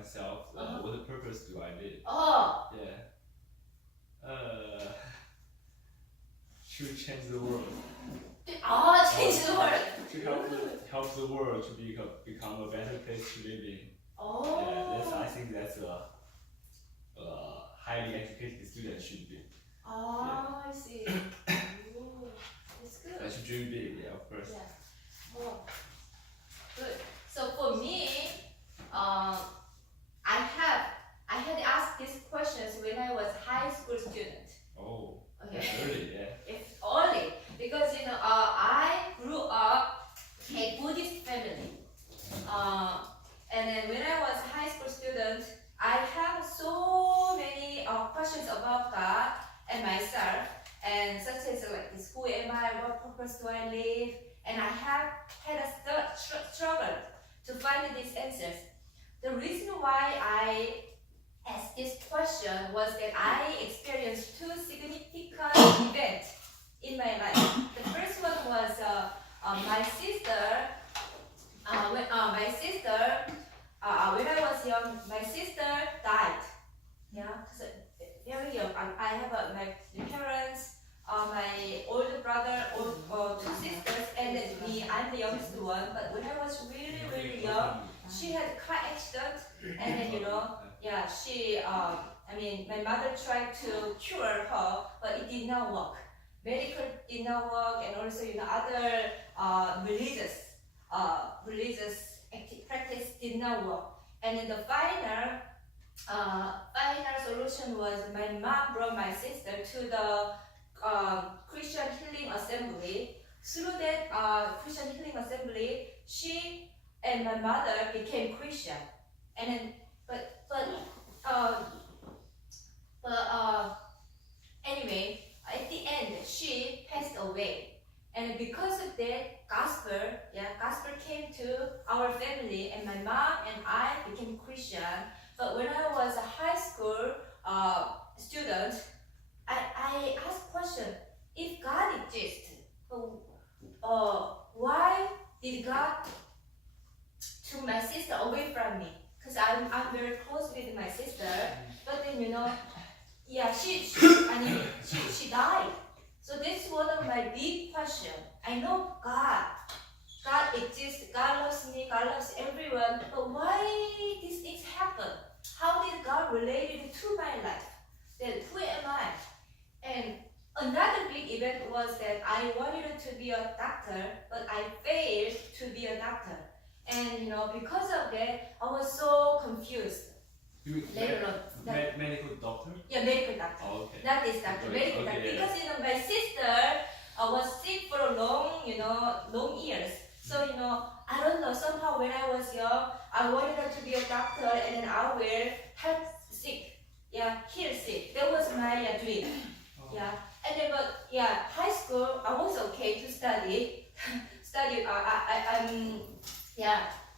myself, what purpose do I live? Yeah. To change the world. Change the world. To help the world to become a better place to live in. Yeah, I think that's a highly educated student should be. I see. Ooh, that's good. I should dream big, yeah, of course. Yeah. Oh, good. So for me, I had asked these questions when I was high school student. Oh, Okay. that's early, yeah. It's early because I grew up in a Buddhist family, and then when I was a high school student, I have so many questions about God and myself, and such as like this: who am I? What purpose do I live? And I have had a struggle to find these answers. The reason why I asked this question was that I experienced two significant events in my life. The first one was my sister. When I was young, my sister died. Yeah, because very young. I have my parents, my older brother, two sisters, and then me. I'm the youngest one. But when I was really, really young, she had a car accident, and then she. My mother tried to cure her, but it did not work. Medical did not work, and also other religious practice did not work. And then the final solution was my mom brought my sister to the Christian Healing Assembly. Through that Christian Healing Assembly, she and my mother became Christian. And then, anyway, at the end, she passed away. And because of that, gospel came to our family, and my mom and I became Christian. But when I was a high school student, I asked question: if God exists, why did God took my sister away from me? Because I'm very close with my sister. But then she died. So that's one of my big questions. I know God exists, God loves me, God loves everyone, but why these things happen? How did God relate to my life? Then who am I? And another big event was that I wanted to be a doctor, but I failed to be a doctor. And because of that, I was so confused. Later on. Medical doctor? Yeah, medical doctor. Oh, okay. Not this doctor, medical doctor. Yeah. Because my sister was sick for a long years. So I don't know. Somehow when I was young, I wanted her to be a doctor, and then I will help sick. Yeah, heal sick. That was my dream. Oh. Yeah, and then high school I was okay to study.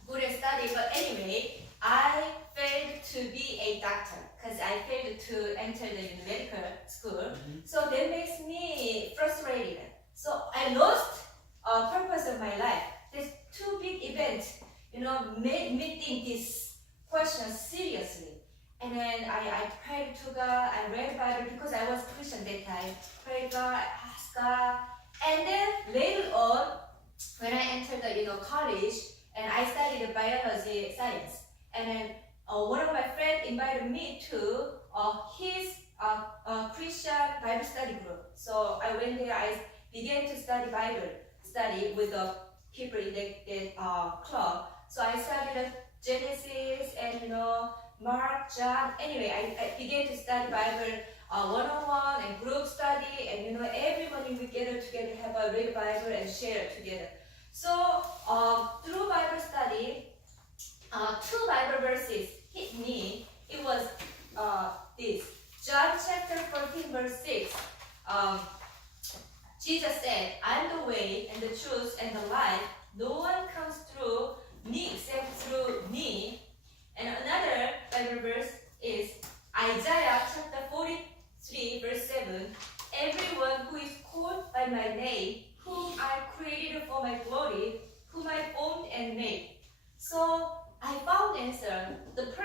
Good at study. But anyway, I failed to be a doctor because I failed to enter the medical school. So that makes me frustrated. So I lost purpose of my life. These two big events, made me think this question seriously. And then I prayed to God. I read Bible because I was Christian that time. Prayed God, I asked God, and then later on, when I entered the college and I studied biology science, and then one of my friends invited me to his Christian Bible study group. So I went there. I began to study Bible study with the people in that club. So I studied Genesis and Mark, John. Anyway, I began to study Bible one-on-one and group study, and everybody we gather together, have a read Bible and share it together. So through Bible study, two Bible verses hit me. It was this John chapter 14 verse 6. Jesus said, "I am the way and the truth and the life. No one comes through me except through me." And another Bible verse is Isaiah chapter 43 verse 7. "Everyone who is called by my name, whom I created for my glory, whom I formed and made." So I found answer. The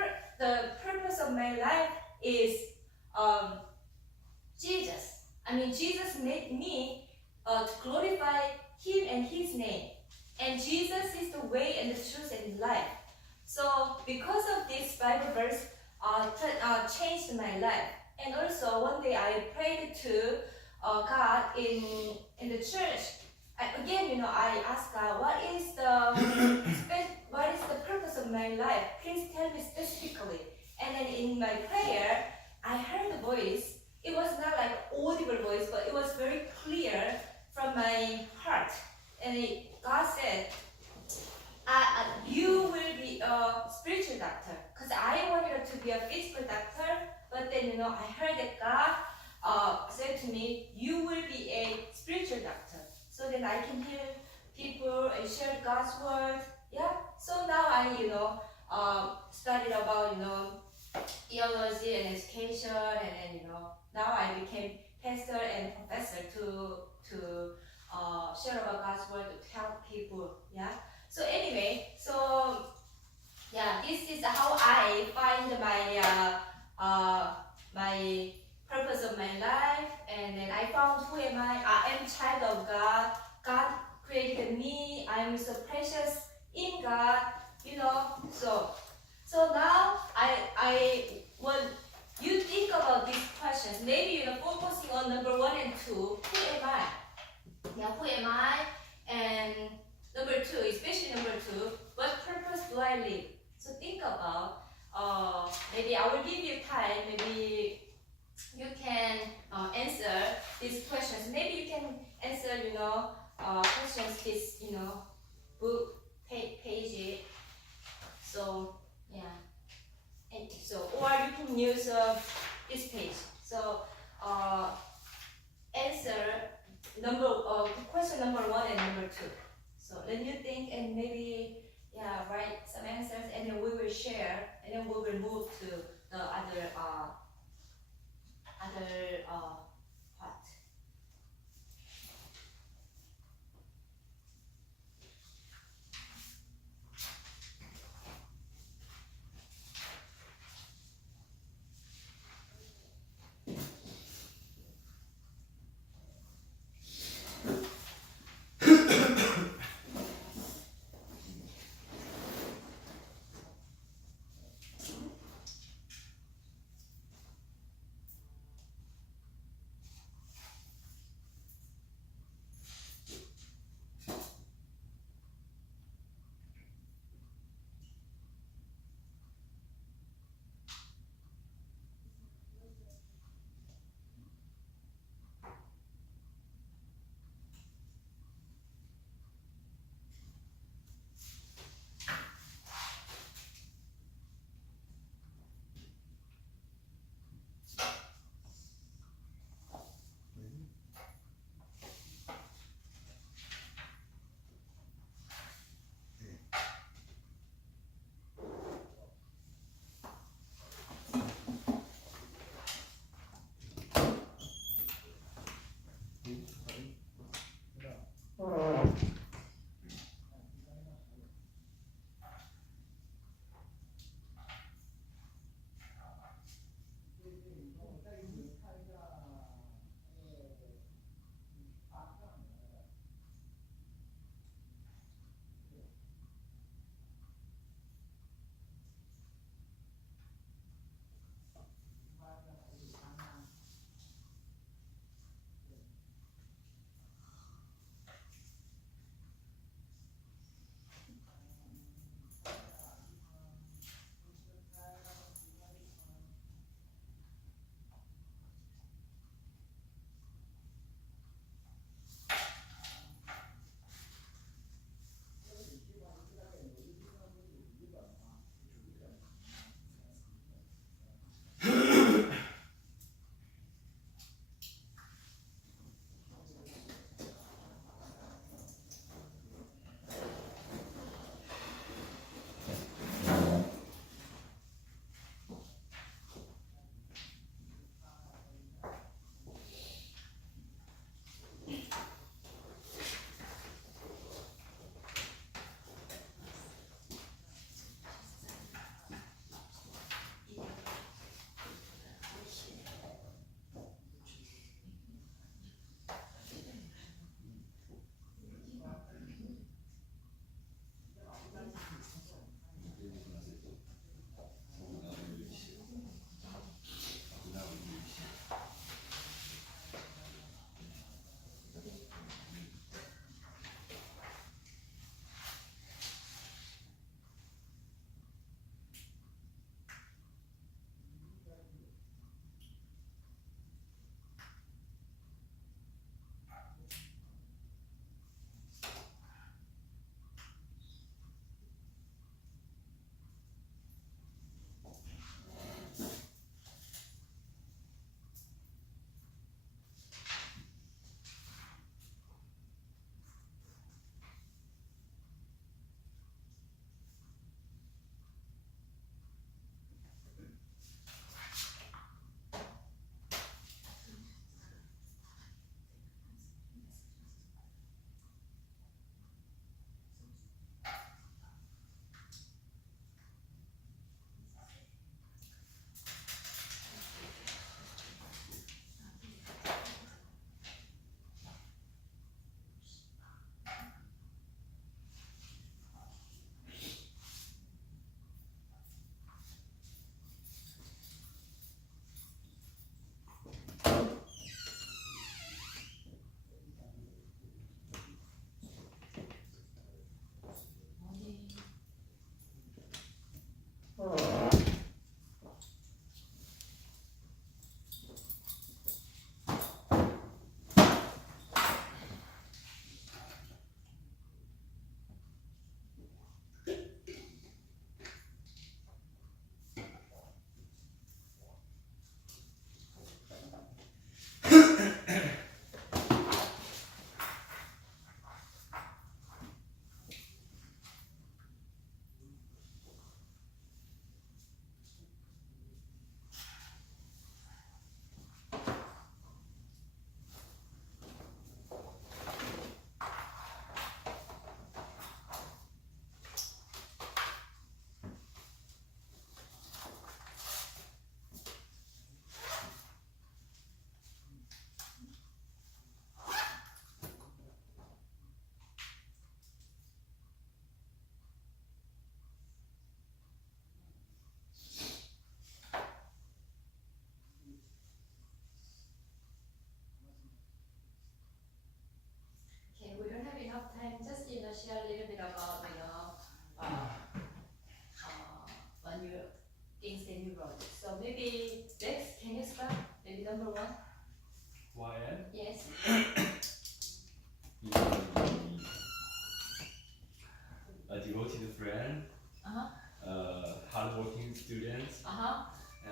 of my life is Jesus. I mean, Jesus made me to glorify Him and His name. And Jesus is the way and the truth and life. So because of this Bible verse, changed my life. And also one day I prayed to God in the church. Again, I asked God, what is the purpose of my life? Please tell me specifically. And then in my prayer, I heard a voice. It was not like audible voice, but it was very clear from my heart. And God said, you will be a spiritual doctor. Because I wanted to be a physical doctor, but then I heard that God said to me, you will be a spiritual doctor. So then I can heal people and share God's word. Yeah. So now I studied about theology and education, and then now I became pastor and professor to share about God's word to help people. Yeah. So anyway, this is how I find my purpose of my life, and then I found who am I. I am child of God. God created me. I am so precious in God. So now I want you think about these questions. Maybe focusing on number 1 and 2. Who am I? Yeah, who am I? And number 2, especially number 2, what purpose do I live? So think about. Maybe I will give you time. Maybe you can answer these questions. Maybe you can answer questions this book page. So yeah. And or you can use this page. So answer question number 1 and number 2. So then you think and maybe write some answers, and then we will share, and then we will move to the other part. maybe next, can you start? Maybe number 1? YN? Yes. A devoted friend, hardworking student,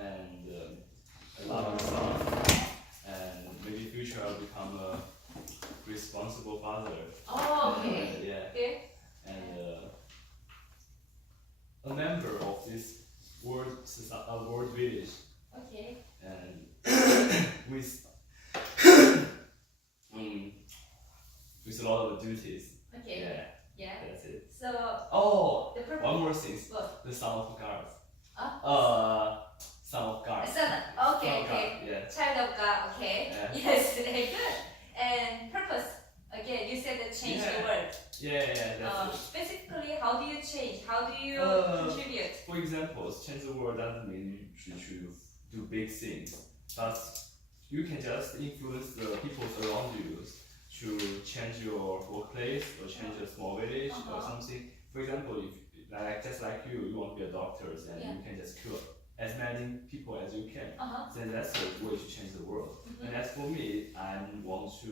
and a lot of fun. And maybe in future I'll become a responsible father. Oh, okay. Yeah. Okay. And a member of this world village. Okay. And with with a lot of duties. Okay. Yeah. Yeah. That's it. So. Oh, The purpose. one more thing. What? The son of God. Son of God. Son. Okay. Okay. Yeah. Child of God. Okay. Yeah. Yes. Very good. And purpose. Again, you said that change the world. Yeah. That's it. Specifically, how do you change? How do you contribute? For example, change the world doesn't mean you should do big things, but you can just influence the people around you to change your workplace or change a small village or something. For example, if just like you want to be a doctor, and you can just cure as many people as you can. Then that's a way to change the world. And as for me, I want to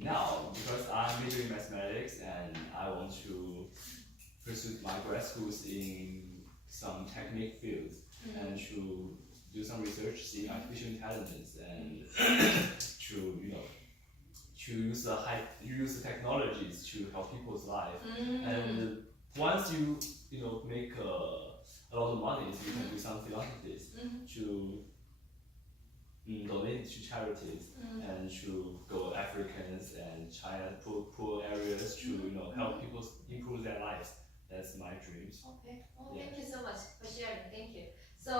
now, because I'm majoring in mathematics and I want to pursue my grad schools in some technique fields and to do some research in artificial intelligence and to use the technologies to help people's life. And once you make a lot of money, so you can do something like this to donate to charities and to go Africans and China poor areas to help people improve their lives. That's my dreams. Okay. Well, thank you so much for sharing. Thank you. So,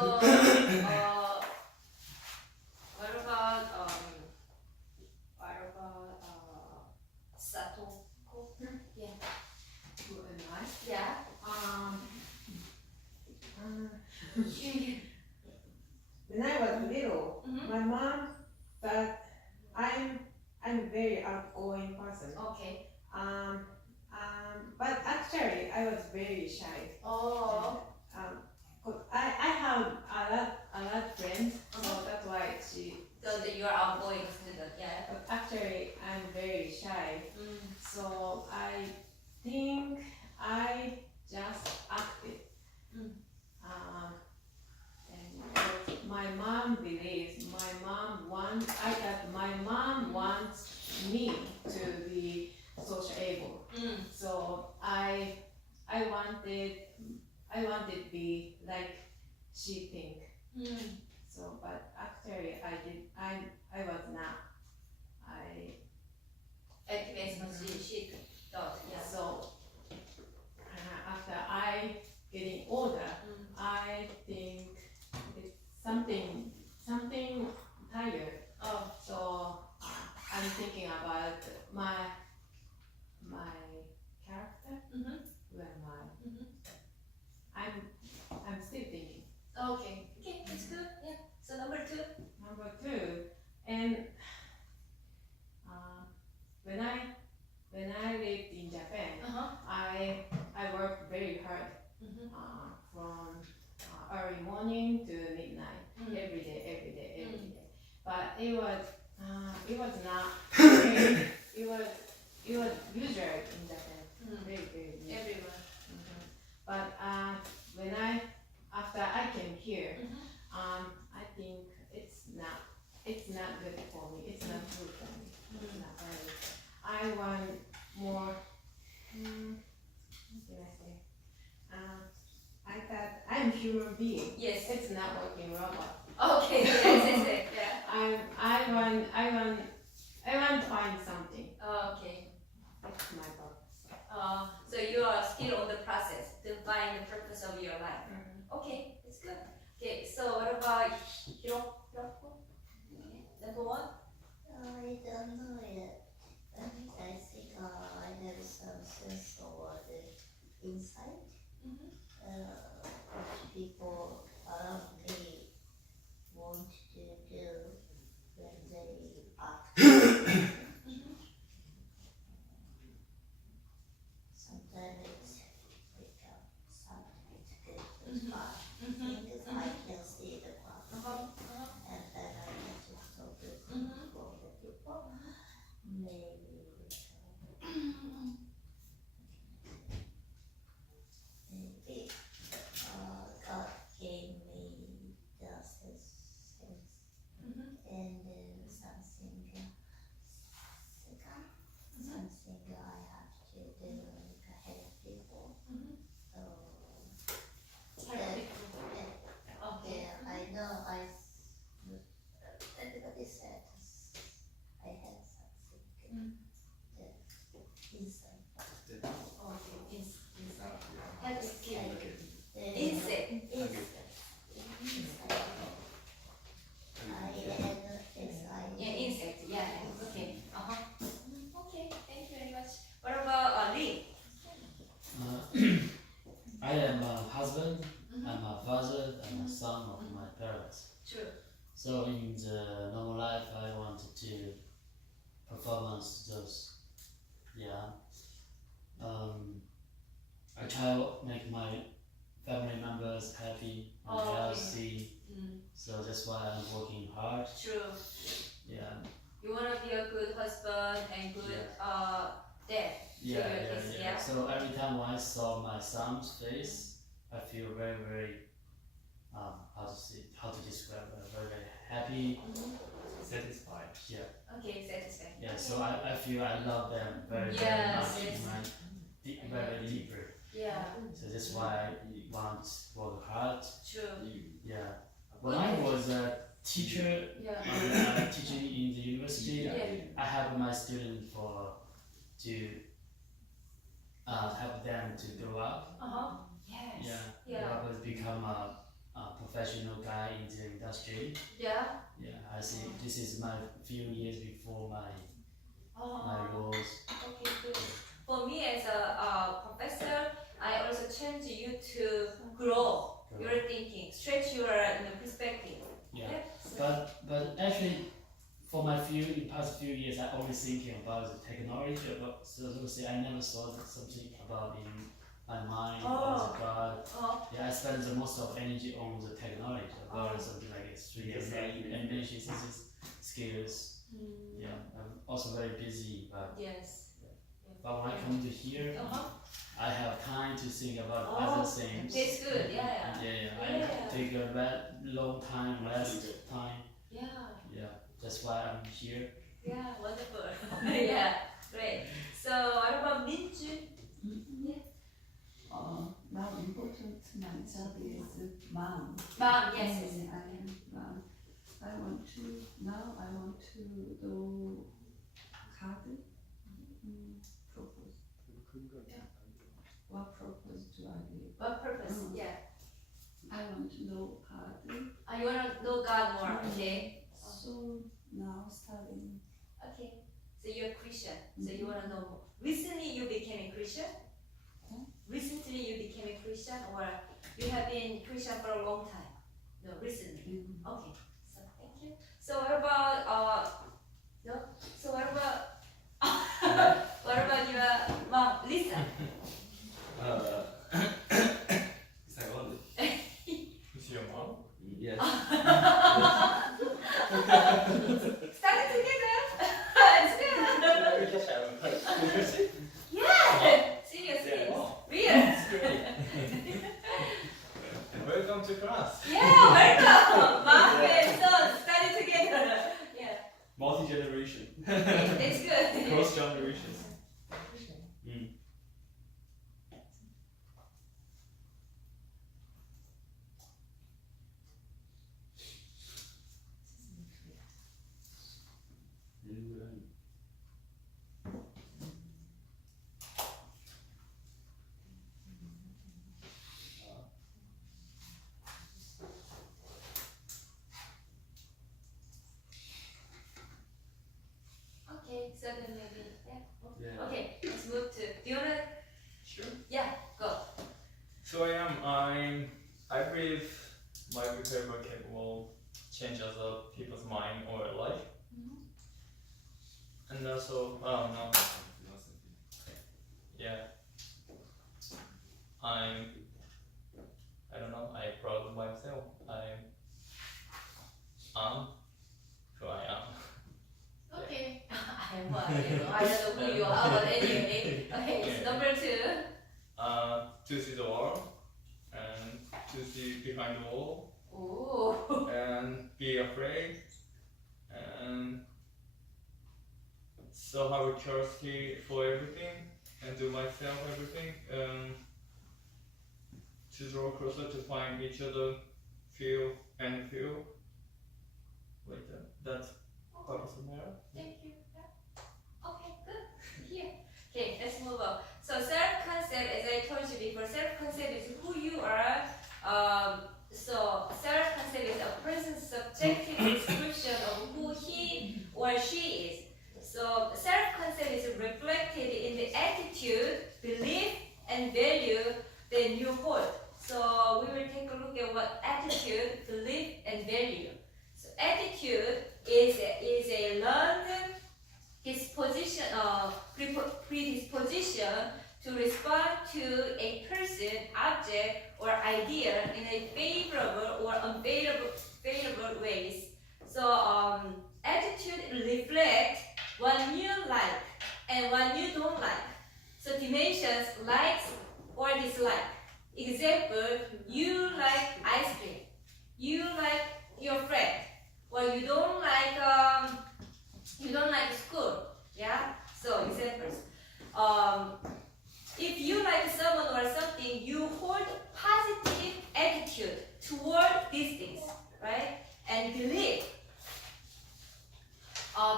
what about Sato? Yeah. Who am I? Yeah. When I was little, my mom thought I'm very outgoing person. Okay. But actually I was very shy. Oh. I have a lot of friends, so that's why she. So that you are outgoing student, yeah. But actually I'm very shy. So I think I just acted. And my mom believes, I thought my mom wants me to be sociable. So I wanted to be like she think. So, but actually I was not. She thought, yeah. So after I getting older, I think it's something tired. So I'm thinking about my character. Who am I? I'm still thinking. Okay, that's good. Yeah. So number 2. Number 2, and when I lived in Japan, I worked very hard from early morning to midnight, every day. But it was not very, it was usual in Japan, very usual. Everyone. But after I came here, I think it's not good for me. It's not good for me. It's not right. I want more. What did I say? I thought I'm human being. Yes. It's not working robot. Okay. Yes. Yeah. I want to find something. Okay. That's my purpose. So you are still on the process to find the purpose of your life. Okay, that's good. Okay, so what about Hiroko? Number 1? I don't know yet. I think I have some sense of the insight. Which people around me want to do when they act. Sometimes it's become something good, but I'm a father, I'm a son of my parents. True. So in the normal life, I wanted to performance those, yeah. I try to make my family members happy and Okay. healthy. Mm. So that's why I'm working hard. True. Yeah. You wanna be a good husband and good dad to Yeah, your yeah, kids, yeah. So every time I saw my son's face, I feel very, very, how to describe it, very, very happy. Satisfied. Yeah, Okay, satisfying. yeah. Okay. So I feel I love them very, very Yes, much, yes. very deeper. Yeah, So that's why I want to work hard. true. Yeah. When I was a teacher, Yeah. teaching in the university, Yeah. I help my students to help them to grow up. Yes. Yeah. Yeah. Grow up and become a professional guy in the industry. Yeah. Yeah. I see. This is my few years before my goals. Okay, good. For me as a professor, I also challenge you to grow your thinking, stretch your perspective. Yeah. So- But actually, for my past few years, I only thinking about the technology. I never thought something about in my mind about the God. Yeah, I spend the most of energy on the technology about something like 3D animation skills. Yeah, I'm also very busy, but Yes. when I come to here, I have time to think about other things. That's good. Yeah. I take a long time, rest time. Yeah. Yeah, that's why I'm here. Yeah. Wonderful. Yeah. Great. So what about Minju? Now important to my job is mom. Mom. Yes. I am mom. I want to do card propose. What purpose do I give? What purpose? Yeah. I want to know card. You wanna know God more, okay? So now studying. Okay. So you're a Christian. So you wanna know more. Recently you became a Christian? Recently you became a Christian, or you have been Christian for a long time? No, recently. Okay. So thank you. So what about no? So what about what about your mom, Lisa? Second. Is your mom? Yes. Started together. It's good. Yeah. Seriously. Real. Welcome to class. Yeah. Welcome. Mom and son study together. Yeah. Multi-generation. That's good. Cross generations. Okay. So then maybe Yeah. Okay. Let's move to. Do you wanna? Sure. Yeah. Go. So I believe my behavior capable changes of people's mind or life. And also, no, yeah. I don't know, I'm proud of myself. I'm who I am. Okay. I am what? I don't know who you are, but anyway. Okay. So number 2. To see the world and to see behind the wall Ooh. and be afraid and so have a curiosity for everything and do myself everything to draw closer to find each other, feel like that. That's part of the matter. Thank you. Yeah. Okay, good. Here. Okay, let's move on. So self-concept, as I told you before, self-concept is who you are. So self-concept is a person's subjective description of who he or she is. So self-concept is reflected in the attitude, belief, and value that you hold. So we will take about attitude, belief, and value. So attitude is a learned disposition, predisposition to respond to a person, object, or idea in a favorable or unfavorable ways. So attitude reflects what you like and what you don't like. So dimensions likes or dislike. Example, you like ice cream. You like your friend. Or you don't like school. Yeah? So examples. If you like someone or something, you hold positive attitude toward these things, right? And belief.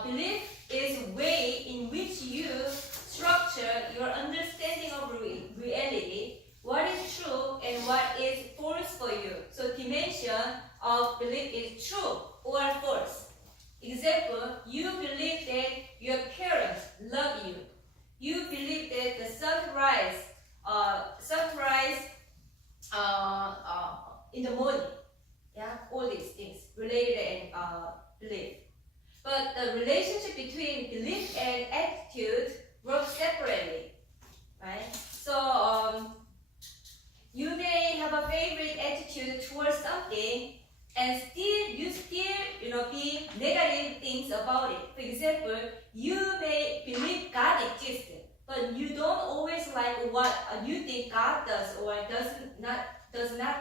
Belief is way in which you structure your understanding of reality, what is true and what is false for you. So dimension of belief is true or false. Example, you believe that your parents love you. You believe that the sunrise in the morning. Yeah, all these things related and belief. But the relationship between belief and attitude work separately, right? So you may have a favorite attitude towards something, and you still be negative things about it. For example, you may believe God exists, but you don't always like what you think God does or does not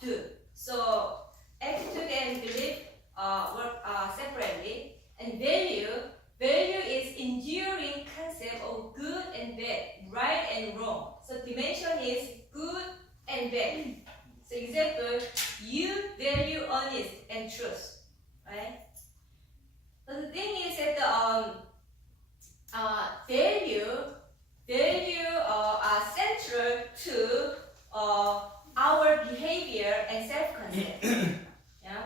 do. So attitude and belief work separately. And value is enduring concept of good and bad, right and wrong. So dimension is good and bad. So example, you value honest and truth, right? But the thing is that value are central to our behavior and self-concept. Yeah.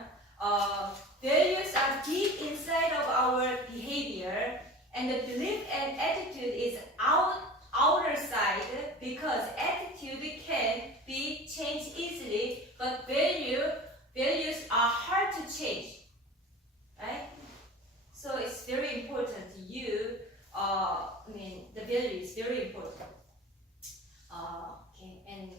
Values are deep inside of our behavior, and the belief and attitude is outer side, because attitude can be changed easily, but values are hard to change, right? So it's very important. The value is very important. Okay, and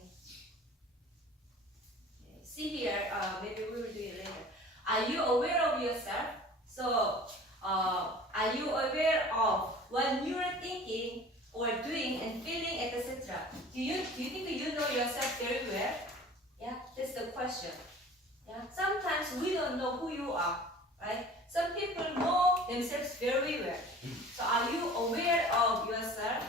see here, maybe we will do it later. Are you aware of yourself? So, are you aware of what you are thinking or doing and feeling, etc.? Do you think you know yourself very well? Yeah, that's the question. Yeah, sometimes we don't know who you are, right? Some people know themselves very well. So, are you aware of yourself?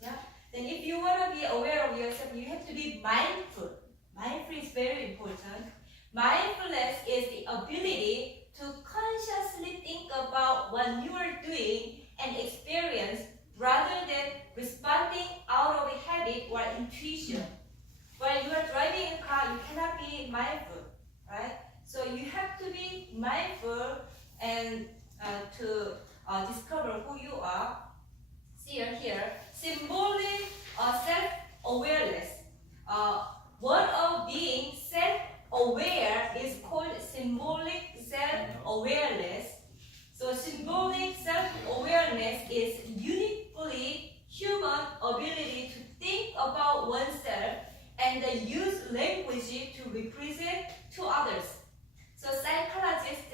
Yeah. Then, if you want to be aware of yourself, you have to be mindful. Mindful is very important. Mindfulness is the ability to consciously think about what you are doing and experience rather than responding out of a habit or intuition. While you are driving a car, you cannot be mindful, right? So you have to be mindful and to discover who you are. See here, symbolic self-awareness. One of being self-aware is called symbolic self-awareness. So symbolic self-awareness is uniquely human ability to think about oneself and use language to represent to others. So psychologist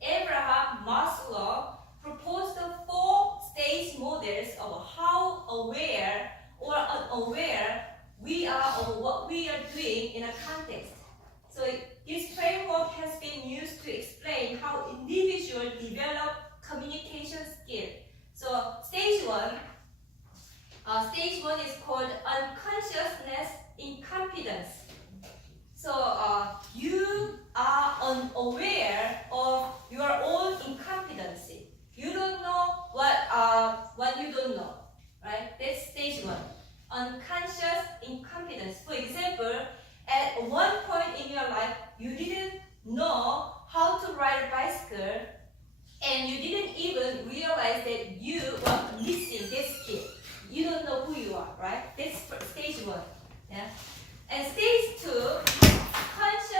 Abraham Maslow proposed 4 stage models of how aware or unaware we are of what we are doing in a context. So this framework has been used to explain how individuals develop communication skills. So stage one is called unconsciousness incompetence. So you are unaware of your own incompetency. You don't know what you don't know, right? That's stage one. Unconscious incompetence. For example, at one point in your life, you didn't know how to ride a bicycle, and you didn't even realize that you were missing this skill. You don't know who you are, right? That's stage one. Yeah. And stage two, conscious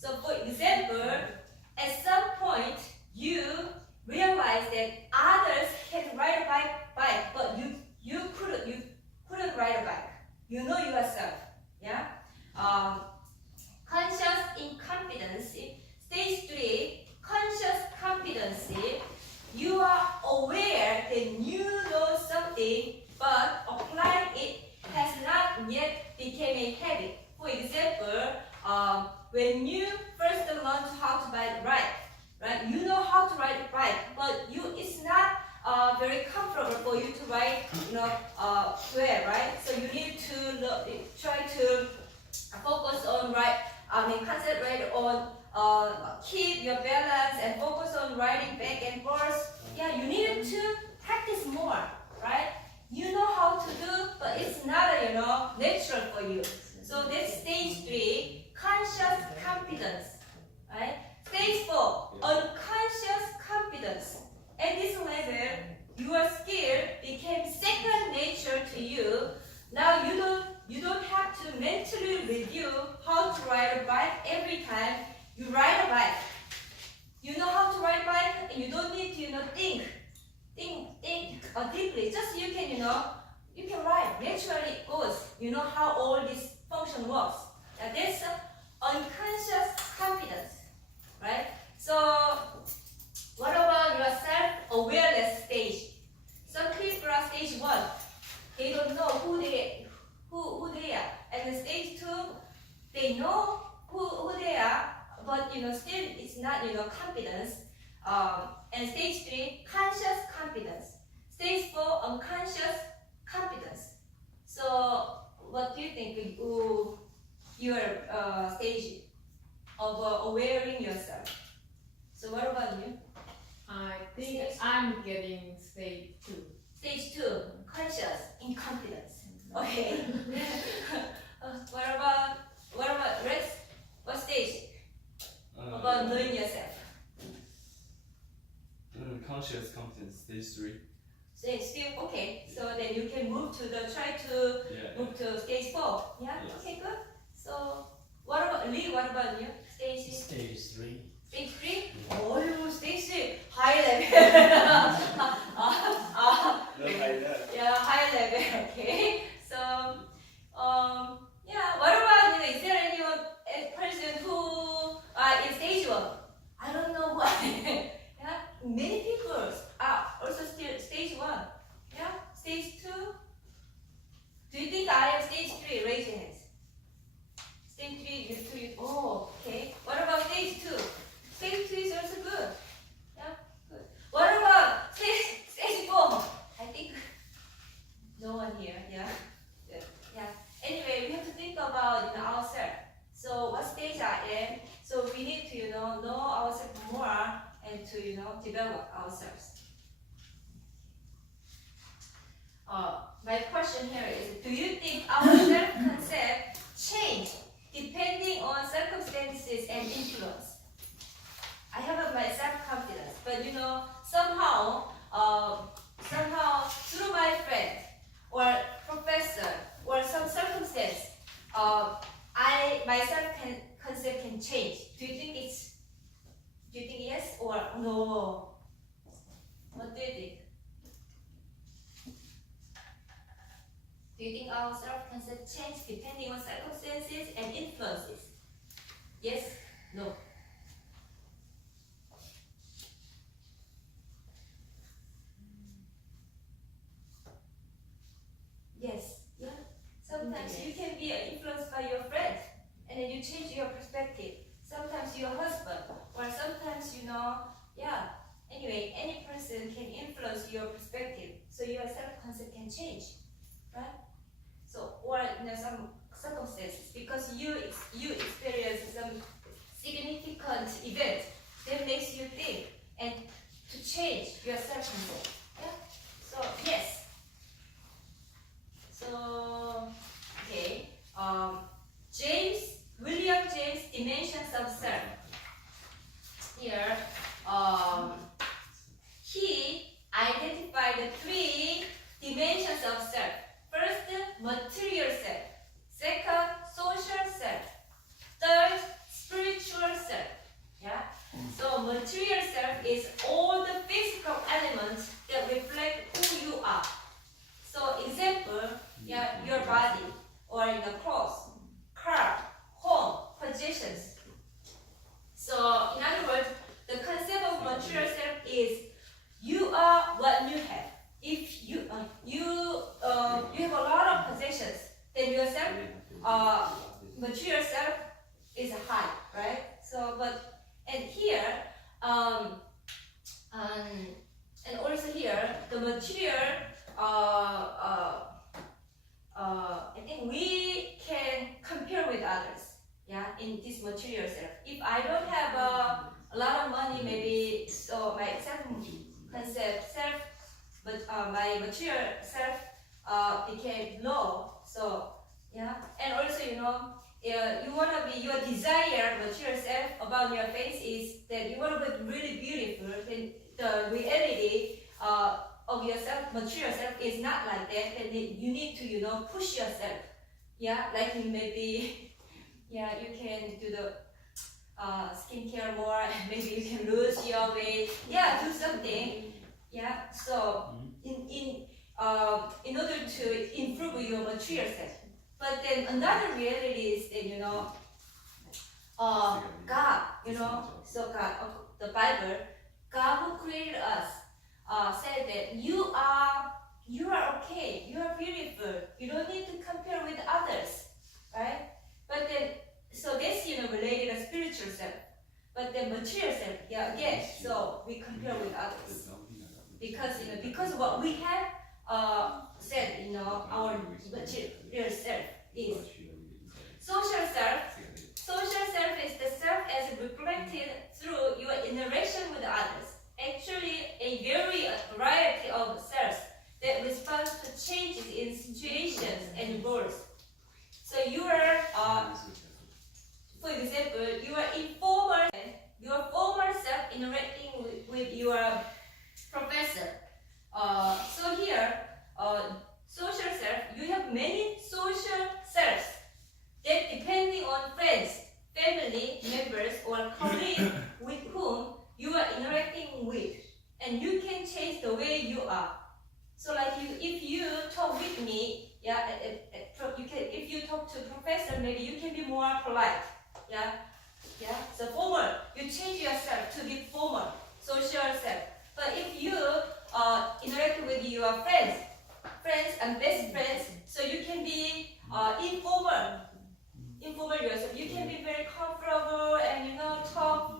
So for example, at some point you realize that others can ride a bike, but you couldn't ride a bike. You know yourself. Yeah. Conscious incompetency. Stage 3, conscious competency. You are aware that you know something, but applying it has not yet become a habit. For example, when you first learn how to ride, right? You know how to ride a bike, but it's not very comfortable for you to ride, swear, right? So you need to try to focus on concentrate on keep your balance and focus on riding back and forth. Yeah, you need to practice more, right? You know how to do, but it's not natural for you. So that's stage 3, conscious competence, right? Stage 4, unconscious competence. At this level, your skill became second nature to you. Now you don't have to mentally review how to ride a bike every time you ride a bike. You know how to ride a bike, and you don't need to think deeply. Just you can ride. Naturally it goes. You know how all this function works. That's unconscious competence, right? So what about your self-awareness stage? Some people are stage 1. They don't know who they are. And the stage 2, they know who they are, but still it's not competence. And stage 3, conscious competence. Stage 4, unconscious competence. So what do you think your stage of awareing yourself? So what about you? I think I'm getting stage 2. Stage 2, conscious incompetence. Okay. What about Rex? What stage? About knowing yourself. Conscious competence, stage 3. Still okay. So then you can try to move to stage 4. Yeah. Yes. Okay. Good. So what about Lee? What about you? Stage 3. Stage 3. Oh, stage 3. High level. Yeah, high level. Okay. So what about is there anyone a person who is stage 1? I don't know why. Yeah, many people are also still stage 1. Yeah, stage 2. Do you think I am stage 3? Raise your hands. Stage 3, you 2. Oh, okay. What about stage 2? Stage 2 is also good. Yeah, good. What about stage 4? I think no one here. Yeah. Yeah. Anyway, we have to think about ourselves. So what stage I am? So we need to know ourselves more and to develop ourselves. My question here is: do you think our self-concept change depending on circumstances and influence? I have my self-confidence, but somehow through my friend or professor or some circumstance, my self-concept can change. Do you think yes or no? What do you think? Do you think our self-concept change depending on circumstances and influences? Yes? No? Yes. Yeah. Sometimes you can be influenced by your friend, and then you change your perspective. Sometimes your husband, or sometimes Anyway, any person can influence your perspective, so your self-concept can change, right? So, or some circumstances, because you experience some significant event that makes you think and to change your self-concept. Yeah. So yes. So okay. William James dimensions of self. Here, he identified 3 dimensions of self. First, material self. Second, social self. Third, spiritual and also here the material. I think we can compare with others. Yeah, in this material self. If I don't have a lot of money, maybe so my self-concept self, but my material self became low. So yeah, and also you wanna be your desire material self about your face is that you wanna be really beautiful. Then the reality of yourself, material self is not like that. Then you need to push yourself. Yeah, like maybe. Yeah, you can do the skincare more, and maybe you can lose your weight. Yeah, do something. Yeah, so in order to improve your material self. But then another reality is that God, so God, the Bible, God who created us, said that you are okay, you are beautiful. You don't need to compare with others, right? But then, so that's related to spiritual self. But then material self, yeah, again, so we compare with others because what we have said, our material self is social self. Social self is the self as reflected through your interaction with others. Actually, a variety of selves that responds to changes in situations and roles. So you are, for example, your former self interacting with your professor. So here, social self, you have many social selves that depending on friends, family members, or colleagues with whom you are interacting with, and you can change the way you are. So like if you talk with me, yeah, if you talk to professor, maybe you can be more polite, yeah. So formal, you change yourself to be formal, social self. But if you interact with your friends and best friends, so you can be informal yourself. You can be very comfortable and talk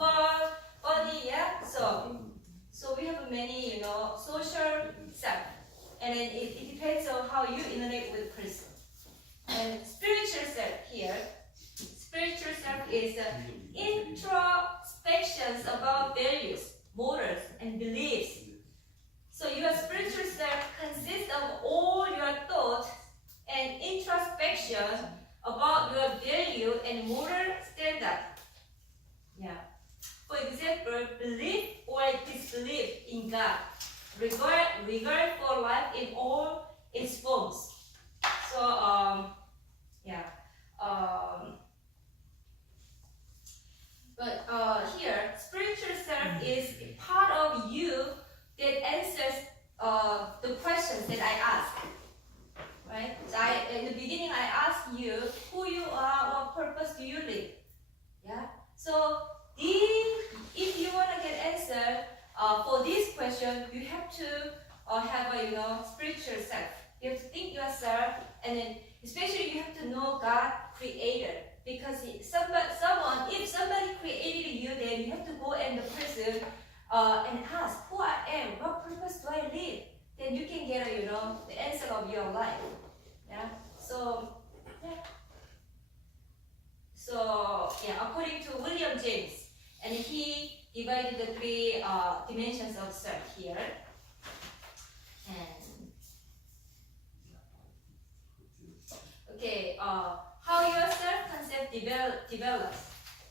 funny, yeah. So we have many social self. And then it depends on how you interact with the person. And spiritual self here, spiritual self is introspections about values, morals, and beliefs. So your spiritual self consists of all your thoughts and introspection about your value and moral standard. Yeah. For example, belief or disbelief in God. Regard for life in all its forms. So but here spiritual self is part of you that answers the questions that I ask. Right? So in the beginning I asked you who you are, what purpose do you live? Yeah. So if you want to get answer for this question, you have to have a spiritual self. You have to think yourself, and then especially you have to know God creator. Because if somebody created you, then you have to go and the person and ask who I am, what purpose do I live? Then you can get the answer of your life. Yeah. So according to William James, and he divided the three dimensions of self here. And okay, how your self-concept develops.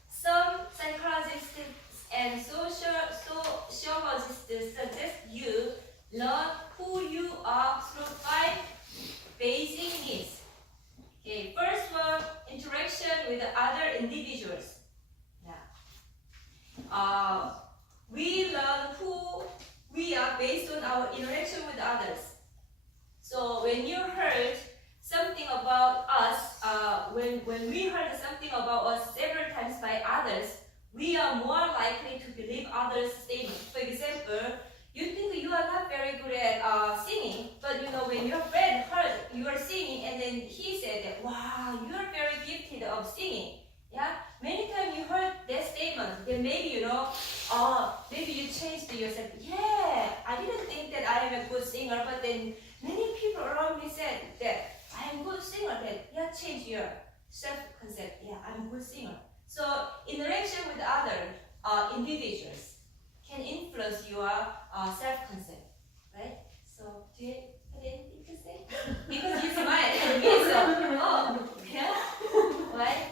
Some psychologists and sociologists suggest you learn who you are through 5 basic needs. Okay, first one, interaction with other individuals. We learn who we are based on our interaction with others. So when you heard something about us, when we heard something about us several times by others, we are more likely to believe others' statements. For example, you think you are not very good at singing, but when your friend heard you are singing and then he said that, wow, you are very gifted of singing. Yeah, many times you heard that statement, then maybe maybe you changed yourself. Yeah, I didn't think that I am a good singer, but then many people around me said that I am a good singer. That yeah, change your self-concept. Yeah, I'm a good singer. So interaction with other individuals can influence your self-concept, right? So do you have anything to say? Because you smile at me, so yeah, right?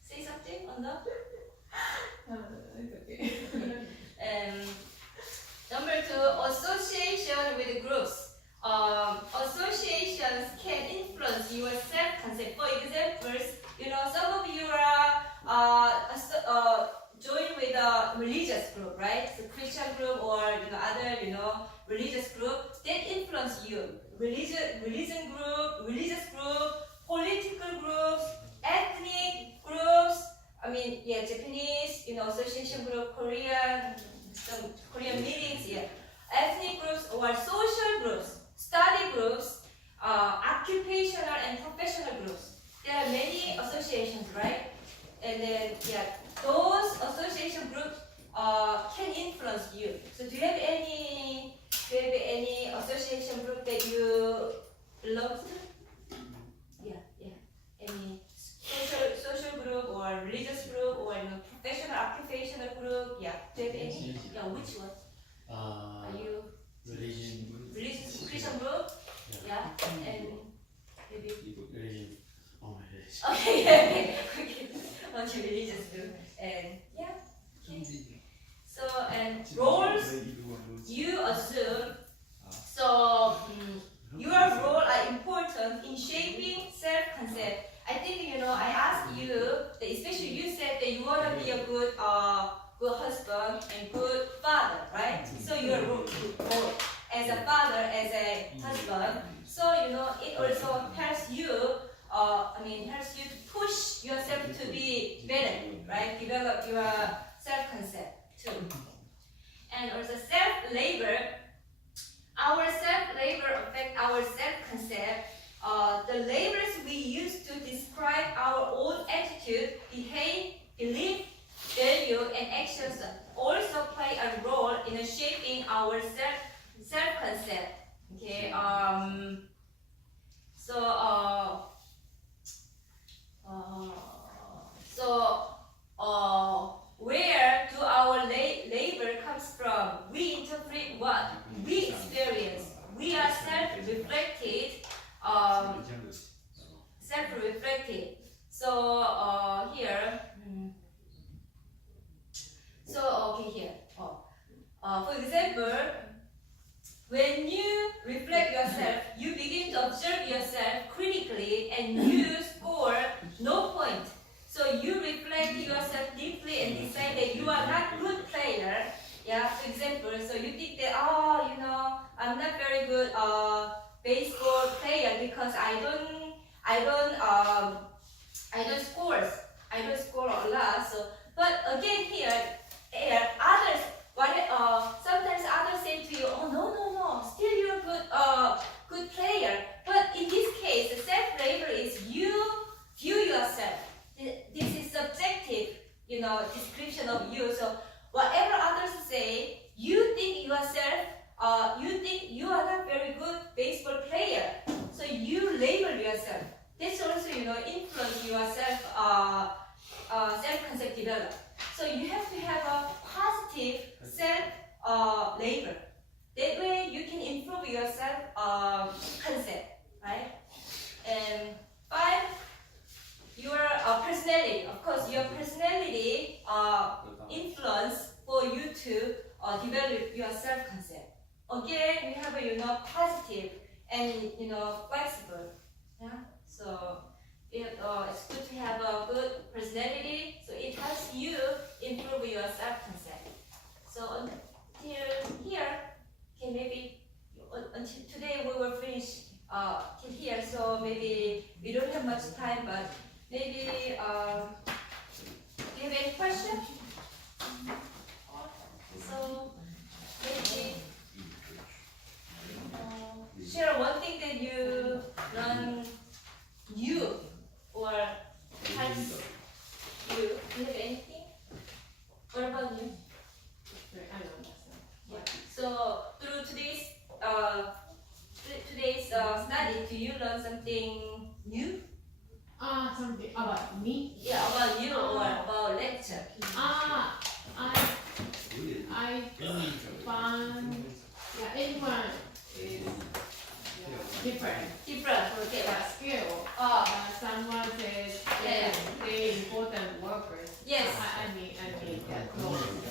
Say something on the. It's okay. Number 2, association with groups. Associations can influence your self-concept. For example, some of you are join with a religious group, right? So Christian group or other religious group that influence you. Religious group, political groups, ethnic groups. Japanese, association group, Korean, some Korean meetings, ethnic groups or social groups, study groups, occupational and professional groups. There are many associations, right? And then, those association groups can influence you. So, do you have any association group that you belong to? Any social group or religious group or professional occupational group? Do you have any? Which one? Are you religious Christian group? And maybe. Religion. Oh my gosh. Okay. Okay. Religious group and okay. So and roles you assume. So your role are important in shaping self-concept. I think I asked you, especially you said that you want to be a good husband and good father, right? So your role as a father, as a husband. So it also helps you. Helps you to push yourself to be better, right? Develop your self-concept too. And also self-labor. Our self-labor affect our self-concept. The labels we use to describe our own attitude, belief, value, and actions also play a role in shaping our self-concept. Okay. Where do our labor comes from? We interpret what we experience. We are self-reflected. So here. For example, when you reflect yourself, you begin to observe yourself critically and you score no point. So you reflect yourself deeply and decide that you are not good player. For example, so you think that I'm not very good baseball player because I don't score a lot. So, but again here others. Sometimes others say to you, oh no, still you're a good player. But in this case, the self-labor is you view yourself. This is subjective, description of you. So whatever others say, you think yourself, you think you are not very good baseball player. So you label yourself. This also, influence your self-concept develop. So you have to have a positive self-labor. That way you can improve your self-concept, right? And 5, your personality. Of course, your personality influence for you to develop your self-concept. Again, we have positive and flexible. So it's good to have a good personality. So it helps you improve your self-concept. So until here, okay, maybe until today we will finish till here. So maybe we don't have much time, but maybe do you have any questions? So maybe share one thing that you learn new or has progress. Yes. I mean that growth.